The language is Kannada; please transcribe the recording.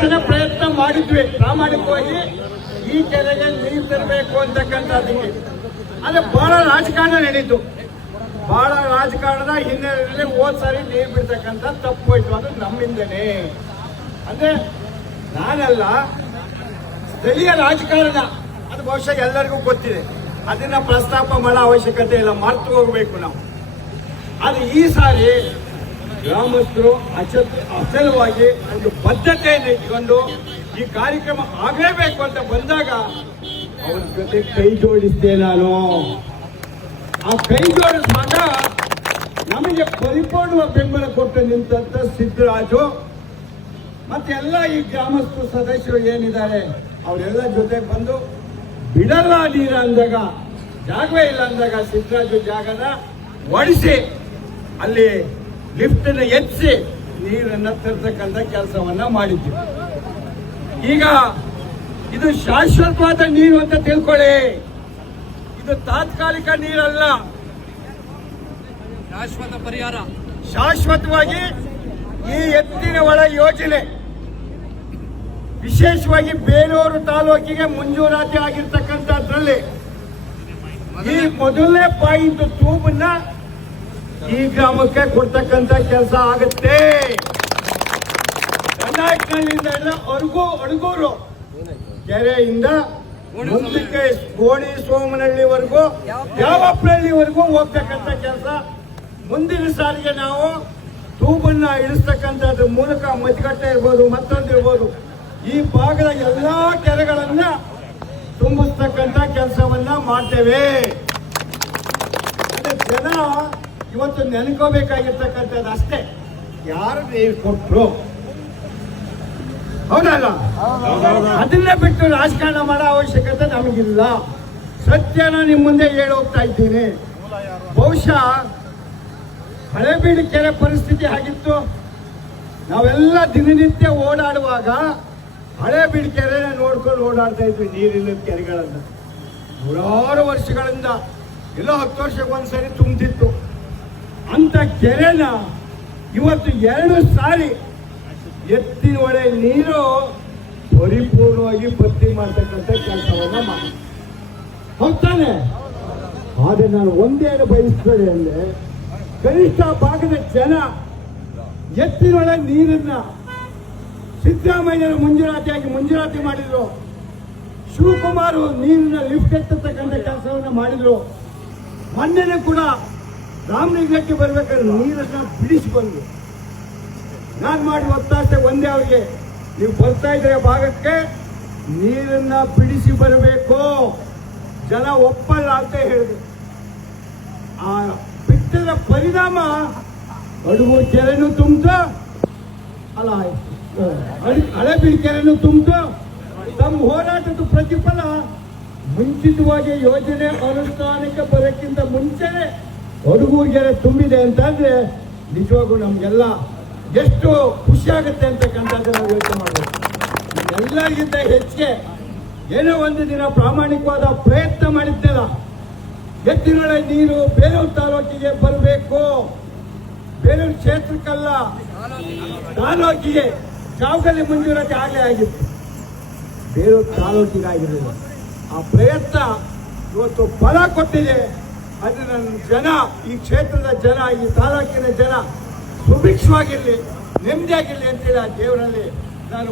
ಸಲ ಪ್ರಯತ್ನ ಮಾಡಿದ್ವಿ ಪ್ರಾಮಾಣಿಕವಾಗಿ ಈ ಕೆರೆಗೆ ನೀರು ತರಬೇಕು ಅಂತಕ್ಕಂಥದ್ದಕ್ಕೆ. ಅದೇ ಬಹಳ ರಾಜಕಾರಣ ನಡೀತು. ಬಹಳ ರಾಜಕಾರಣದ ಹಿನ್ನೆಲೆಯಲ್ಲಿ ಹೋದ್ ಸಾರಿ ನೀರು ಬಿಡ್ತಕ್ಕಂಥ ತಪ್ಪು ಹೋಯ್ತು. ಅದು ನಮ್ಮಿಂದನೇ, ಅಂದ್ರೆ ನಾನಲ್ಲ, ಸ್ಥಳೀಯ ರಾಜಕಾರಣ. ಅದು ಬಹುಶಃ ಎಲ್ಲರಿಗೂ ಗೊತ್ತಿದೆ. ಅದನ್ನ ಪ್ರಸ್ತಾಪ ಮಾಡೋ ಅವಶ್ಯಕತೆ ಇಲ್ಲ, ಮರ್ತು ಹೋಗ್ಬೇಕು ನಾವು. ಆದ್ರೆ ಈ ಸಾರಿ ಗ್ರಾಮಸ್ಥರು ಅಚಲವಾಗಿ ಒಂದು ಬದ್ಧತೆಯನ್ನು ಇಟ್ಕೊಂಡು ಈ ಕಾರ್ಯಕ್ರಮ ಆಗಲೇಬೇಕು ಅಂತ ಬಂದಾಗ ಅವ್ರ ಜೊತೆ ಕೈ ಜೋಡಿಸಿದೆ ನಾನು. ಆ ಕೈ ಜೋಡಿಸುವಾಗ ನಮಗೆ ಪರಿಪೂರ್ಣ ಬೆಂಬಲ ಕೊಟ್ಟು ನಿಂತ ಸಿದ್ದರಾಜು ಮತ್ತೆ ಎಲ್ಲ ಈ ಗ್ರಾಮಸ್ಥರು ಸದಸ್ಯರು ಏನಿದ್ದಾರೆ ಅವರೆಲ್ಲ ಜೊತೆ ಬಂದು ಬಿಡಲ್ಲ ನೀರು ಅಂದಾಗ, ಜಾಗವೇ ಇಲ್ಲ ಅಂದಾಗ ಸಿದ್ದರಾಜು ಜಾಗನ ಒಡಿಸಿ ಅಲ್ಲಿ ಲಿಫ್ಟ್ ಎತ್ತಿಸಿ ನೀರನ್ನ ತರ್ತಕ್ಕಂಥ ಕೆಲಸವನ್ನ ಮಾಡಿದ್ವಿ. ಈಗ ಇದು ಶಾಶ್ವತವಾದ ನೀರು ಅಂತ ತಿಳ್ಕೊಳ್ಳಿ. ಇದು ತಾತ್ಕಾಲಿಕ ನೀರಲ್ಲ, ಶಾಶ್ವತ ಪರಿಹಾರ. ಶಾಶ್ವತವಾಗಿ ಈ ಎತ್ತಿನ ಒಳ ಯೋಜನೆ ವಿಶೇಷವಾಗಿ ಬೇಲೂರು ತಾಲೂಕಿಗೆ ಮಂಜೂರಾತಿ ಆಗಿರ್ತಕ್ಕಂಥದ್ರಲ್ಲಿ ಈ ಮೊದಲನೇ ಪಾಯಿಂಟ್ ಟ್ಯೂಬನ್ನ ಈ ಗ್ರಾಮಕ್ಕೆ ಕೊಡ್ತಕ್ಕಂಥ ಕೆಲಸ ಆಗುತ್ತೆ. ಕರ್ನಾಟಕದಿಂದ ಅಡಗೂರು ಕೆರೆಯಿಂದ ಮುಂದಕ್ಕೆ ಗೋಣಿ ಸೋಮನಹಳ್ಳಿವರೆಗೂ ಯಾವಪ್ಪನಹಳ್ಳಿವರೆಗೂ ಹೋಗ್ತಕ್ಕಂಥ ಕೆಲಸ. ಮುಂದಿನ ಸಾರಿಗೆ ನಾವು ಟ್ಯೂಬನ್ನ ಇಳಿಸ್ತಕ್ಕಂಥದ್ರ ಮೂಲಕ ಮಜ್ಗಟ್ಟೆ ಇರ್ಬೋದು, ಮತ್ತೊಂದು ಇರ್ಬೋದು, ಈ ಭಾಗದ ಎಲ್ಲಾ ಕೆರೆಗಳನ್ನ ತುಂಬಿಸ್ತಕ್ಕಂಥ ಕೆಲಸವನ್ನ ಮಾಡ್ತೇವೆ. ಜನ ಇವತ್ತು ನೆನ್ಕೋಬೇಕಾಗಿರ್ತಕ್ಕಂಥದ್ದು ಅಷ್ಟೇ, ಯಾರು ನೀರು ಕೊಟ್ರು, ಹೌದಲ್ಲ? ಅದನ್ನೇ ಬಿಟ್ಟು ರಾಜಕಾರಣ ಮಾಡೋ ಅವಶ್ಯಕತೆ ನಮಗಿಲ್ಲ. ಸತ್ಯನ ನಿಮ್ಮ ಮುಂದೆ ಹೇಳಿ ಹೋಗ್ತಾ ಇದ್ದೀನಿ. ಬಹುಶಃ ಹಳೆಬೀಡು ಕೆರೆ ಪರಿಸ್ಥಿತಿ ಆಗಿತ್ತು. ನಾವೆಲ್ಲ ದಿನನಿತ್ಯ ಓಡಾಡುವಾಗ ಹಳೆಬೀಡು ಕೆರೆನ ನೋಡ್ಕೊಂಡು ಓಡಾಡ್ತಾ ಇದ್ವಿ. ನೀರಿಲ್ಲದ ಕೆರೆಗಳನ್ನ ನೂರಾರು ವರ್ಷಗಳಿಂದ ಎಲ್ಲ 10 ವರ್ಷಕ್ಕೊಂದ್ಸರಿ ತುಂಬಿತ್ತು ಅಂತ ಕೆರೆನ ಇವತ್ತು 2 ಸಾರಿ ಎತ್ತಿನ ಒಳೆ ನೀರು ಪರಿಪೂರ್ಣವಾಗಿ ಭರ್ತಿ ಮಾಡ್ತಕ್ಕಂಥ ಕೆಲಸವನ್ನ ಮಾಡಿ ಹೋಗ್ತಾನೆ. ಆದ್ರೆ ನಾನು ಒಂದೇನು ಬಯಸ್ತೇನೆ ಅಂದ್ರೆ, ಕನಿಷ್ಠ ಭಾಗದ ಜನ ಎತ್ತಿನೊಳ ನೀರನ್ನ ಸಿದ್ದರಾಮಯ್ಯರು ಮುಂಜೂರಾತಿ ಮಾಡಿದ್ರು. ಶಿವಕುಮಾರ್ ನೀರಿನ ಲಿಫ್ಟ್ ಎತ್ತತಕ್ಕಂಥ ಕೆಲಸವನ್ನ ಮಾಡಿದ್ರು. ಮೊನ್ನೆನೂ ಕೂಡ ರಾಮಲಿಂಗಕ್ಕೆ ಬರ್ಬೇಕಾದ್ರೆ ನೀರನ್ನ ಬಿಡಿಸಿ ಬಂದ್ರು. ನಾನು ಮಾಡಿ ಒತ್ತಾಸೆ ಒಂದೇ, ಅವರಿಗೆ ನೀವು ಬರ್ತಾ ಇದ್ರೆ ಭಾಗಕ್ಕೆ ನೀರನ್ನ ಬಿಡಿಸಿ ಬರಬೇಕು, ಜನ ಒಪ್ಪಲ್ಲ ಅಂತ ಹೇಳಿದ್ರು. ಆ ಬಿಟ್ಟದ ಪರಿಣಾಮ ಅಡಗೂರು ಕೆರೆನೂ ತುಂಬಿತು, ಅಲ್ಲ ಹಳೆಬೀಡು ಕೆರೆನೂ ತುಂಬಿತು. ತಮ್ಮ ಹೋರಾಟದ ಪ್ರತಿಫಲ ಮುಂಚಿತವಾಗಿ ಯೋಜನೆ ಅನುಷ್ಠಾನಕ್ಕೆ ಬರೋಕ್ಕಿಂತ ಮುಂಚೆನೆ ಅಡಗೂರು ಕೆರೆ ತುಂಬಿದೆ ಅಂತಂದ್ರೆ ನಿಜವಾಗೂ ನಮ್ಗೆಲ್ಲ ಎಷ್ಟು ಖುಷಿ ಆಗುತ್ತೆ ಅಂತಕ್ಕಂಥದ್ದು ನಾವು ಯೋಚನೆ ಮಾಡಬೇಕು. ಎಲ್ಲರಿಗಿಂತ ಹೆಚ್ಚಿಗೆ ಏನೋ ಒಂದು ದಿನ ಪ್ರಾಮಾಣಿಕವಾದ ಪ್ರಯತ್ನ ಮಾಡಿದ್ದೆಲ್ಲ, ಎತ್ತಿನೊಳೆ ನೀರು ಬೇಲೂರು ತಾಲೂಕಿಗೆ ಬರಬೇಕು. ಬೇಲೂರು ಕ್ಷೇತ್ರಕ್ಕಲ್ಲ, ತಾಲೂಕಿಗೆ ಜಾವಗಲ್ಲಿ ಮಂಜೂರಾತಿ ಆಗಲೇ ಆಗಿತ್ತು, ಬೇಲೂರು ತಾಲೂಕಿಗೆ ಆಗಿರಲಿಲ್ಲ. ಆ ಪ್ರಯತ್ನ ಇವತ್ತು ಫಲ ಕೊಟ್ಟಿದೆ. ಅದನ್ನ ಜನ, ಈ ಕ್ಷೇತ್ರದ ಜನ, ಈ ತಾಲೂಕಿನ ಜನ ಸುಭಿಕ್ಷವಾಗಿರ್ಲಿ, ನೆಮ್ಮದಿಯಾಗಿರ್ಲಿ ಅಂತೇಳಿ ಆ ದೇವರಲ್ಲಿ ನಾನು